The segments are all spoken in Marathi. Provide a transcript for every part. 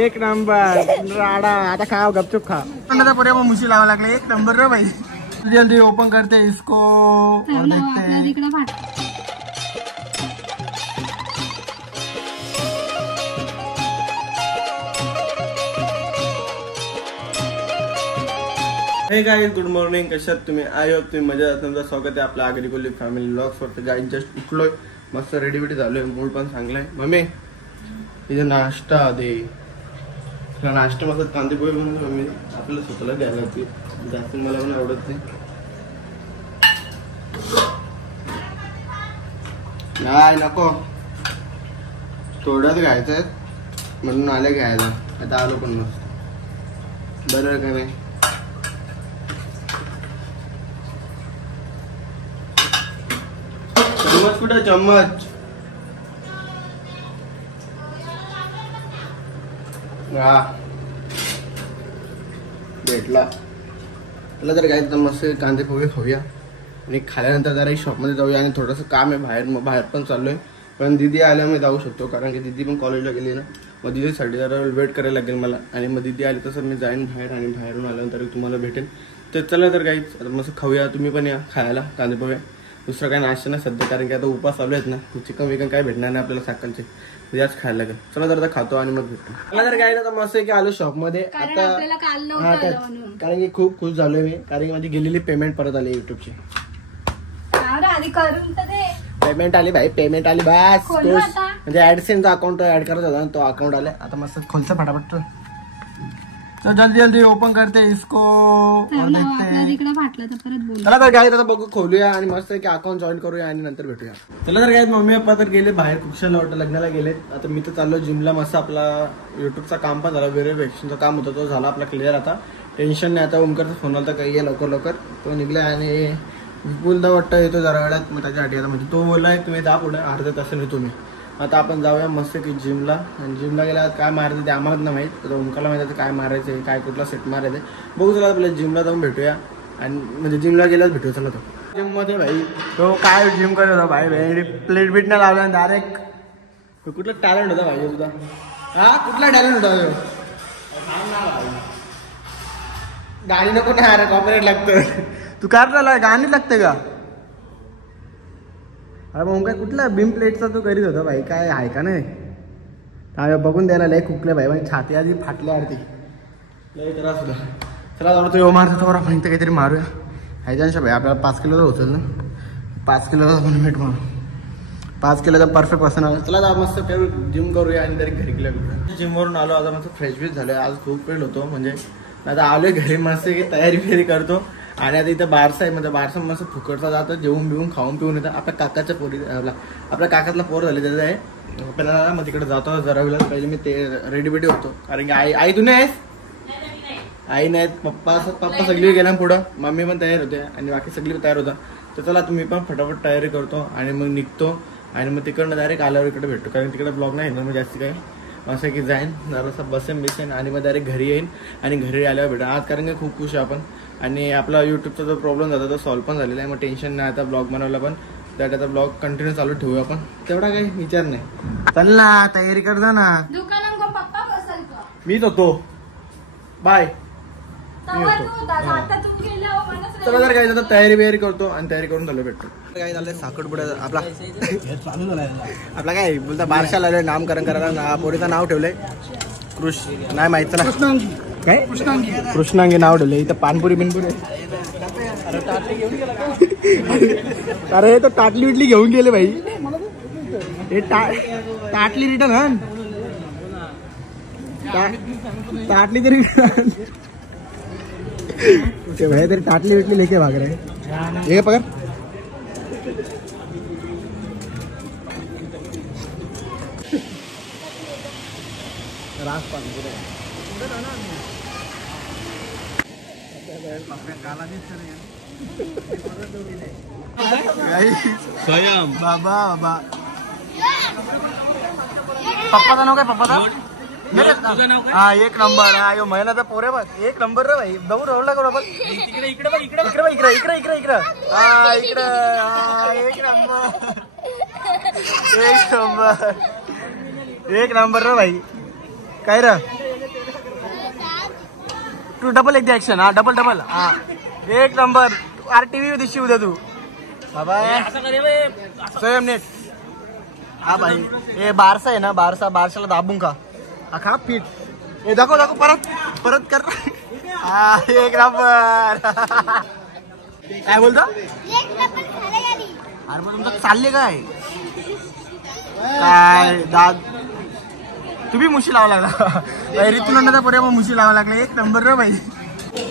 एक नंबर राडा. आता खाओ गपचूप खा. पुरे मग मुशी लावा लागले. एक नंबर रे भाई. जल्दी ओपन करते इसको और देखते हैं. Hey guys, good morning. कशात तुम्ही? आय होप तुम्ही मजा असताना. स्वागत आहे आपल्या आगरी कोल्ही फॅमिली व्लॉग्स वरती. गाइस जस्ट उठलोय, मस्त रेडी बिडी झालोय, मूड पण चांगलाय. मम्मी इथे नाश्ता दे. नाश्ता मस्त कांदे पोहे बनवले मम्मी. आपल्याला स्वतःला द्यायला लागते, जास्त मला पण आवडत नाही. नको, थोड्याच घ्यायचंय म्हणून आले घ्यायला. आता आलो पण मस्त. बरं का नाही? चम्मच कुठे? चम्मच भेटला. त्याला जर घ्यायचं मस्त कांदे पोहे खाऊया आणि खाल्यानंतर जरा शॉपमध्ये जाऊया. आणि थोडंसं काम आहे बाहेर पण चाललोय. पण दीदी आल्यामुळे जाऊ शकतो, कारण की दीदी पण कॉलेजला गेली ना. मग दीदीसाठी जरा वेट करायला लागेल मला. आणि मग दीदी आली तसं मी जाईन बाहेर, आणि बाहेरून आल्यानंतर तुम्हाला भेटेन. तर चला तर काहीच आता मस्त खाऊया. तुम्ही पण या खायला कांदे पोहे. दुसरं काय नाश्ता नाही सध्या, कारण की आता उपास चालू आहेत ना. चिकन विकन काय भेटणार नाही आपल्याला सकाळचे. याच खायला लागेल. चला तर आता खातो आणि मग भेटतो. मला जर काय मस्त की आलो शॉप मध्ये आता. कारण की खूप खुश झालोय मी, कारण की माझी गेलेली पेमेंट परत आली युट्यूबची. पेमेंट आली भाई, पेमेंट आली. बस म्हणजे ऍडसेनचा अकाउंट ऍड करत होता, तो अकाउंट आला. आता मस्त खोलचा फटाफट. तो जल्दी जल्दी ओपन करते इसको और देखते हैं. चला तर काय आता बघू, खोलूया आणि मस्त की अकाउंट जॉईन करूया आणि नंतर भेटूया. चला तर काय, मम्मी पप्पा तर गेले बाहेर कुक्षाला वाटतं लग्नाला गेलेत. आता मी तर चाललो जिमला. मस्त आपला युट्यूबचा काम पण झाला, व्हेरिफिकेशनचा काम होता तो झाला आपला क्लिअर. आता टेन्शन नाही. आता ओमकारचा फोन आला तर काही आहे लवकर लवकर. तो निघला आणि विपुलदा वाटतं येतो जरा वेळात. मग त्याच्यासाठी आता म्हणजे तो बोललाय तुम्ही जा पुढे अर्ध्या तासाने तुम्ही. आता आपण जाऊया मस्त की जिमला. आणि जिमला गेला काय मारायचं ते आम्हालाच नाही माहीत. तर ओमकारला माहिती काय मारायचं, काय कुठला सेट मारायचं बघू. चला आपल्या जिमला जाऊन भेटूया. आणि म्हणजे जिमला गेल्याच भेटूया. चला तो जिम मध्ये भाई तो काय जिम करत होता भाई. प्लेट बीट नाही लावला डायरेक्ट. कुठला टॅलेंट होता भाई तुझा? हा कुठला टॅलेंट होता? गाणी नको नाही अरे, कॉपरेट लागतं. तू काय गाणी लागते का? अरे मग काय कुठला बीम प्लेटचा तू करीत होता भाई? काय आहे का नाही? काय बघून द्यायला लय खुकले भाई. म्हणजे छाती आधी फाटल्या आरती लय त्रास होता. चला जाऊ तो मारतो तर आपण इथं काहीतरी मारूया. ह्याच्या भाई आपल्याला 5 किलो तर होतं ना. 5 किलोचा आपण भेट मारू. 5 किलोचा परफेक्ट पर्सन आला. चला जा मस्त जिम करूया आणि तरी घरी गेल्या. जिमवरून आलो आता मस्त फ्रेश बीच झालोय. आज खूप वेळ होतो म्हणजे आता आलोय घरी मस्त की तयारी फेरी करतो. आणि आता इथं बारसा आहे, म्हणजे बारसा मस्त फुकटचा जातं. जेवून बिवून खाऊन पिऊन येतं. आपल्या काकाच्या पोरी आपल्या काकातला पोर झाले त्याचं आहे. आपल्याला मग तिकडे जातो जरा वेळेला. पहिले मी ते रेडी बेडी होतो, कारण की आई तू नाही आहेस? आई नाहीत, पप्पा सगळी गेल्या पुढं. मम्मी पण तयार होते आणि बाकी सगळी तयार होता. तर चला तुम्ही पण फटाफट तयारी करतो आणि मग निघतो. आणि मग तिकडनं डायरेक्ट आल्यावर इकडे भेटतो, कारण तिकडे ब्लॉग नाही येणार मग जास्त काय. असं की जाईन जरासा बसेन आणि मग डायरेक्ट घरी येईन. आणि घरी आल्यावर भेटा आज, कारण की खूप खुश आहे आपण. आणि आपला युट्यूबचा जो प्रॉब्लेम झाला तो सॉल्व्ह पण झालेला आहे. मग टेन्शन नाही. आता ब्लॉग बनवला पण त्यात आता ब्लॉग कंटिन्यू चालू ठेवू आपण. तेवढा काही विचार नाही. चल ना तयारी कर जा ना. मीच होतो. बाय. चला जर काय आता तयारी बियारी करतो आणि तयारी करून झालं भेटतो. काय झालं साखरपुडा आपला काय बोलता बारशाला आलोय नामकरण करायला. पोरीचं नाव ठेवलंय नाही माहित. चला काय कृष्णांगी नाव ठेवलंय. इथं पानपुरी बिनपुरी. अरे तो ताटली बिटली घेऊन गेले भाई. हे ताटली रिटर्न ताटली तरी भाई तरी ताटली बिटली लेके भाग रहे. हे पकड. रास पानपुरी स्वयं बाबा बाबा. पप्पाचं नाव काय? पप्पाचा हा एक नंबर. हा यो महिन्याचा पोरे बघ. एक नंबर रे भाई. बघू रोडला करू आपण. इकडे इकडे इकडे इकडे इकडे इकडे इकडे इकडे. हा इकडे. हा एक नंबर. एक नंबर रे भाई. काय रे तू डबल एक ऍक्शन. हा डबल हा एक नंबर. अरे टीव्ही दिसशी उद्या तू बाबा. स्वयं नेट. हा भाई हे बारसा आहे ना. बारशाला दाबून का खा पीठ. हे दाखव परत कर. हा एक नंबर. काय बोलतो अरे मग तुमचं चालले काय दाद तुम्ही मुशी लावा लागला. ऋतुनंदाचा पर्याय मग मुशी लावा लागला. एक नंबर रे भाई.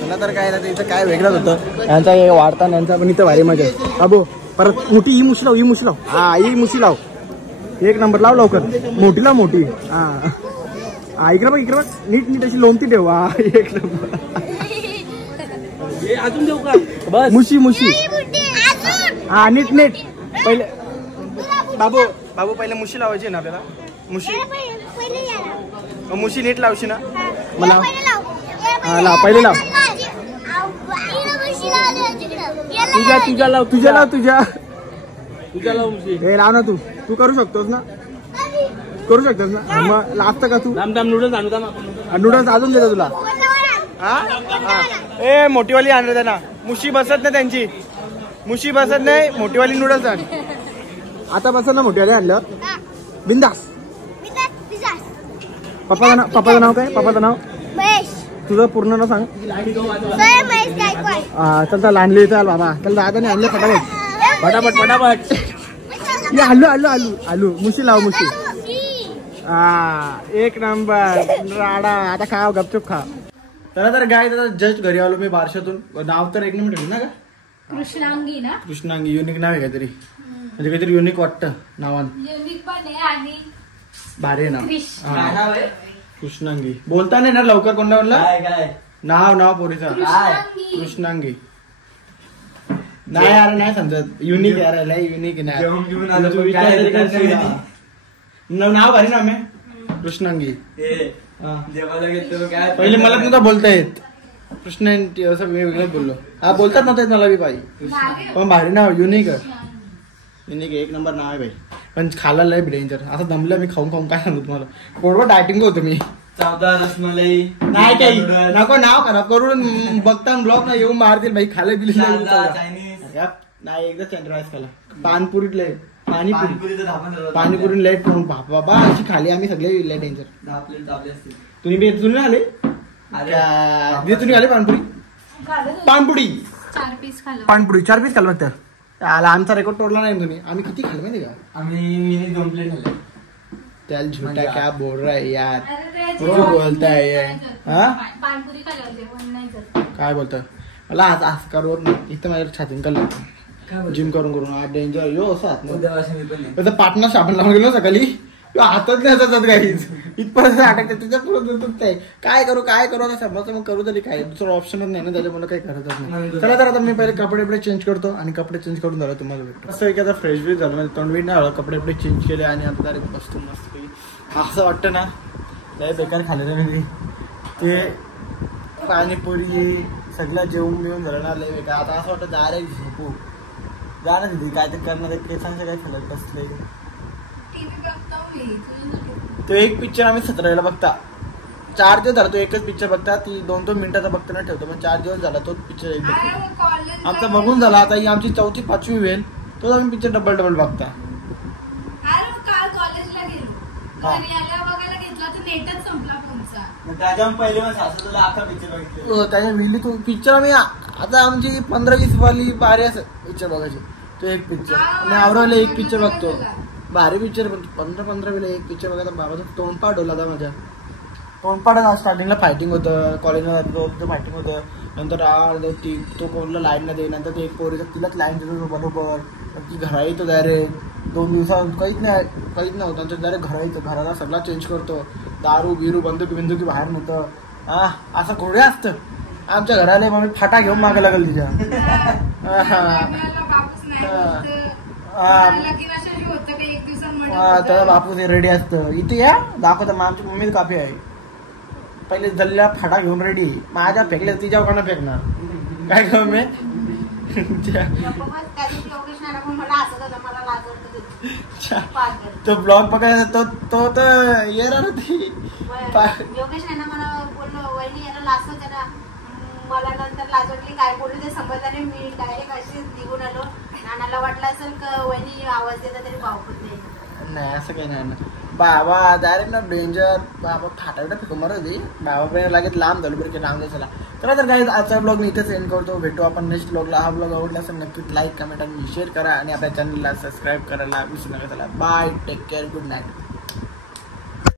मला तर काय ना इथं काय वेगळंच होतं. यांचा हे वाढता यांचा पण इथं भारी मजा आहे. बाबू परत मोठी ही मुशी लाव. हा ही मुशी लाव. एक नंबर लाव लवकर. मोठी. हा इकडे बघ नीट अशी लोंबती ठेव. हा एक नंबर. अजून देऊ का बस. मुशी हा नीट पहिले बाबू पहिले मुशी लावायची ना आपल्याला. मुशी नीट लावशी ना मला. हा लाव पहिले लाव. तुझ्या लाव मुशी. हे लाव ना तू करू शकतोस ना. मग लागतं का तू. नूडल्स आणू. नूडल्स अजून देतो तुला. ए मोठीवाली आणलं त्यांना. मुशी बसत नाही त्यांची. मोठीवाली नूडल्स आण. आता बसत ना मोठीवाली आणलं. बिंदास. पप्पाचं नाव काय. पप्पाचं नाव तुझं पूर्ण नाव सांग. चल आणली. चल बाबा चल दादाने आणले फटाफट. ये आलू मुशी लाव. एक नंबर राडा. आता खा गपचूप खा. तर गाय जस्ट घरी आलो मी बारशातून. नाव तर एक मिनिट ठेवलं ना का. कृष्णांगी युनिक नाव आहे काहीतरी. म्हणजे काहीतरी युनिक वाटतं नावान. भारी नाव. कृष्णांगी बोलता नाही ना लवकर. कोणता नाव पोरीचा कृष्णांगी. नाही यार नाही समजत. युनिक यार युनिक नाव भारी नाव आहे कृष्णांगी. पहिले मला नव्हता बोलता येत. कृष्ण असं वेगळंच बोललो. हा बोलतात नव्हतं मला बी बाई. पण भारी नाव युनिक एक नंबर नाव आहे भाई. पण खायला लय डेंजर. असं दमलं मी खाऊन काय सांगू तुम्हाला. पोटवर डायटिंग होतो मी. नाही काही नको नाव खराब करून बघता ब्लॉग ना येऊन मारतील भाई. खायला बिल नाही एकदा सँडराईज खाला. पानपुरीत लय पाणीपुरी लेट बाबा अशी खाली आम्ही सगळे लेट डेंजर. तुम्ही आले तुम्ही आले पानपुरी 4 पीस खाल्लं फक्त. आमचा रेकॉर्ड तोडला नाही तुम्ही. आम्ही किती खाल्लं माहिती का. आम्ही 2 प्लेट खाल्ले. त्याला झुटा क्या बोल रहा है यार. बोलताय काय बोलतोय मला आज करू इथं माझ्या छातीन कल्लं जिम करून डेंजर यो असं पाटणा साबण लावून गेलो सकाळी. हातच नाही जातात काहीच. इथपर्यंत अटकते तुझ्या पुढे. काय करू आता समजतं. मग करू तरी काय. दुसरं ऑप्शनच नाही ना त्याच्यामुळे काही करतच नाही. चला तर आता मी पहिले कपडे चेंज करतो आणि कपडे चेंज करून झालं तुम्हाला भेटतो. असं एखादा फ्रेश बी झालं म्हणजे तोंडवीट नाही झालं. कपडे चेंज केले आणि आता डायरेक्ट बसतो मस्त काही. असं वाटतं ना लय बेकार खाल्लेलं मी ते पाणीपुरी सगळं जेवून झालं ना लय बेकार. आता असं वाटतं डायरेक्ट झोपू जा ना दिदी. काय ते करणार आहे सांगते काय खाल्लं कसले. तो एक पिक्चर आम्ही 17 वेळेला बघता. 4 दिवस झाला तो एकच पिक्चर बघता. ती 2-2 मिनिटाचा बघता ना ठेवतो. पण 4 दिवस झाला तोच पिक्चर एक बघतो. आमचा बघून झाला. आता ही आमची 4थी-5वी वेळ तोच आम्ही पिक्चर डबल बघता. त्याच्या विली तो पिक्चर आम्ही आता आमची 15-20 वाली बारी असं पिक्चर बघायची. तो एक पिक्चर आणि आवडला एक पिक्चर बघतो. भारी पिक्चर. पण 15-15 वेळेला एक पिक्चर बघायचा. बाबाचा तोंडपाठ होला होता माझ्या. तोंडपाठात स्टार्टिंगला फायटिंग होतं. कॉलेजला जातो फायटिंग होतं. नंतर तो कोणला लाईन न दे. नंतर ते एक पोरीचा तिलाच लाईन देतो बरोबर. ती घरा येतो डायरेक्ट 2 दिवसात काहीच नाही होतं. नंतर डायरेक्ट घरा येतो. घराला सगळा चेंज करतो. दारू बिरू बंदुकी बाहेर नेतं. असं घोडे असतं आमच्या घराला. मग फाटा घेऊन मागे लागेल तिच्या. त्याला बापू ते रेडी असतं. इथे या दाखवतं. मग आमची मम्मी काफी आहे. पहिले जल्ल्या फाटा घेऊन रेडी. माझ्या फेकल्या तिच्या कोणा फेकणार काय करू मी. तो ब्लॉग बघायचा तो तर येणार होती. योगेश आहे ना मला बोललो वहिनी याला लाज होते ना. मला नंतर लाज वाटली काय बोलू ते समजलं नाही. मी डायरेक्ट अशीच निघून आलो. नानाला वाटलं असेल का वहिनी आवाज देता तरी भावपूर नाही असं काही नाही ना. बाबा डायरेक्ट ना डेंजर बाबा फाटाफाटा फेकून मारत होती. बाबा पण लागत लांब झालो बरं की लांब चला. तर काही आजचा ब्लॉग मी इथेच एंड करतो. भेटू आपण नेक्स्ट ब्लॉगला. हा ब्लॉग आवडला असेल नक्कीच लाईक कमेंट आणि शेअर करा आणि आपल्या चॅनलला सबस्क्राईब करायला विसरू नका. चला bye take care good night.